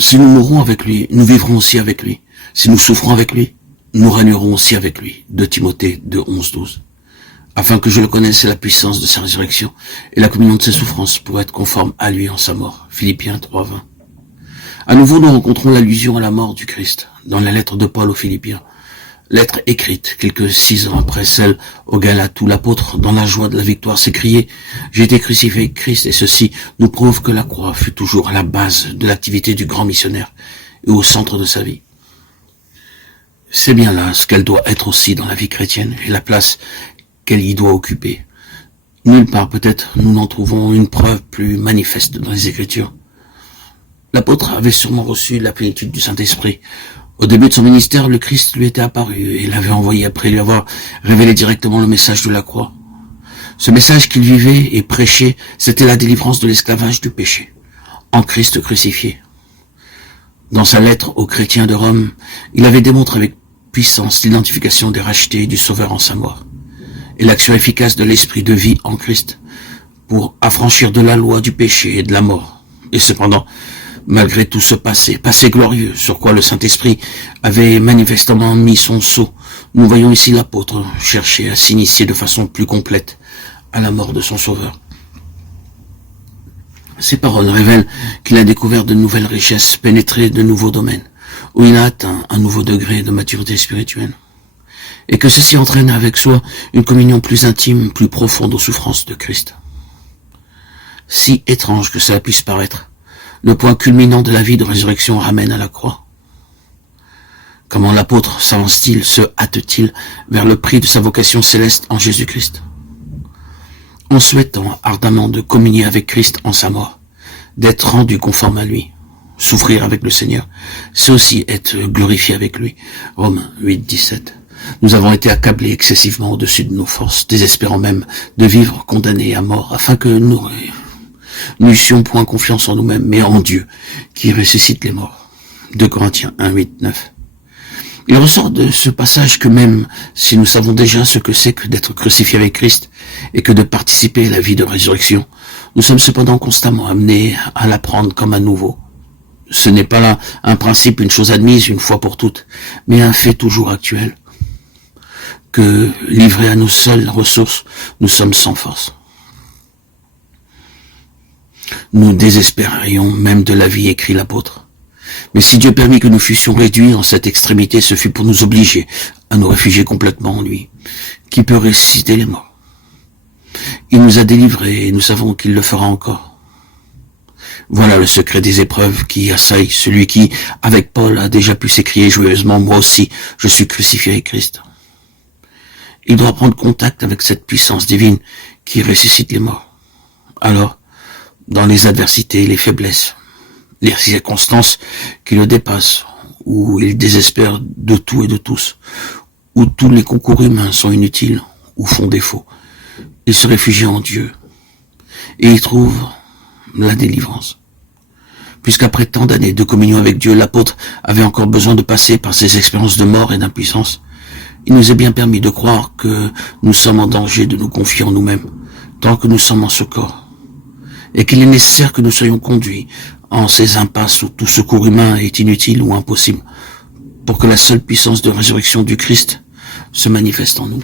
Si nous mourrons avec lui, nous vivrons aussi avec lui. Si nous souffrons avec lui, nous régnerons aussi avec lui. 2 Timothée 2, 11-12. Afin que je le connaisse et la puissance de sa résurrection et la communion de ses souffrances pour être conforme à lui en sa mort. Philippiens 3, 20. À nouveau, nous rencontrons l'allusion à la mort du Christ dans la lettre de Paul aux Philippiens. Lettre écrite quelques 6 ans après celle aux Galates où l'apôtre, dans la joie de la victoire, s'écriait « J'ai été crucifié avec Christ » et ceci nous prouve que la croix fut toujours à la base de l'activité du grand missionnaire et au centre de sa vie. C'est bien là ce qu'elle doit être aussi dans la vie chrétienne et la place qu'elle y doit occuper. Nulle part peut-être nous n'en trouvons une preuve plus manifeste dans les Écritures. L'apôtre avait sûrement reçu la plénitude du Saint-Esprit. Au début de son ministère, le Christ lui était apparu et l'avait envoyé après lui avoir révélé directement le message de la croix. Ce message qu'il vivait et prêchait, c'était la délivrance de l'esclavage du péché, en Christ crucifié. Dans sa lettre aux chrétiens de Rome, il avait démontré avec puissance l'identification des rachetés et du Sauveur en sa mort, et l'action efficace de l'esprit de vie en Christ pour affranchir de la loi du péché et de la mort. Et cependant, malgré tout ce passé glorieux sur quoi le Saint-Esprit avait manifestement mis son sceau, nous voyons ici l'apôtre chercher à s'initier de façon plus complète à la mort de son Sauveur. Ces paroles révèlent qu'il a découvert de nouvelles richesses, pénétré de nouveaux domaines, où il a atteint un nouveau degré de maturité spirituelle, et que ceci entraîne avec soi une communion plus intime, plus profonde aux souffrances de Christ. Si étrange que cela puisse paraître, le point culminant de la vie de résurrection ramène à la croix. Comment l'apôtre s'avance-t-il, se hâte-t-il vers le prix de sa vocation céleste en Jésus-Christ? En souhaitant ardemment de communier avec Christ en sa mort, d'être rendu conforme à lui, souffrir avec le Seigneur, c'est aussi être glorifié avec lui. Romains 8, 17. Nous avons été accablés excessivement au-dessus de nos forces, désespérant même de vivre condamnés à mort, afin que nous n'eussions point confiance en nous-mêmes, mais en Dieu, qui ressuscite les morts. 2 Corinthiens 1, 8, 9. Il ressort de ce passage que même si nous savons déjà ce que c'est que d'être crucifié avec Christ et que de participer à la vie de résurrection, nous sommes cependant constamment amenés à l'apprendre comme à nouveau. Ce n'est pas là un principe, une chose admise une fois pour toutes, mais un fait toujours actuel, que livrés à nos seules ressources, nous sommes sans force. Nous désespérions même de la vie, écrit l'apôtre. Mais si Dieu permit que nous fussions réduits en cette extrémité, ce fut pour nous obliger à nous réfugier complètement en lui, qui peut ressusciter les morts. Il nous a délivrés et nous savons qu'il le fera encore. Voilà le secret des épreuves qui assaillent celui qui, avec Paul, a déjà pu s'écrier joyeusement « Moi aussi, je suis crucifié avec Christ ». Il doit prendre contact avec cette puissance divine qui ressuscite les morts. Alors, dans les adversités, les faiblesses, les circonstances qui le dépassent, où il désespère de tout et de tous, où tous les concours humains sont inutiles ou font défaut, il se réfugie en Dieu et il trouve la délivrance. Puisqu'après tant d'années de communion avec Dieu, l'apôtre avait encore besoin de passer par ces expériences de mort et d'impuissance, il nous est bien permis de croire que nous sommes en danger de nous confier en nous-mêmes, tant que nous sommes en ce corps, et qu'il est nécessaire que nous soyons conduits en ces impasses où tout secours humain est inutile ou impossible, pour que la seule puissance de résurrection du Christ se manifeste en nous.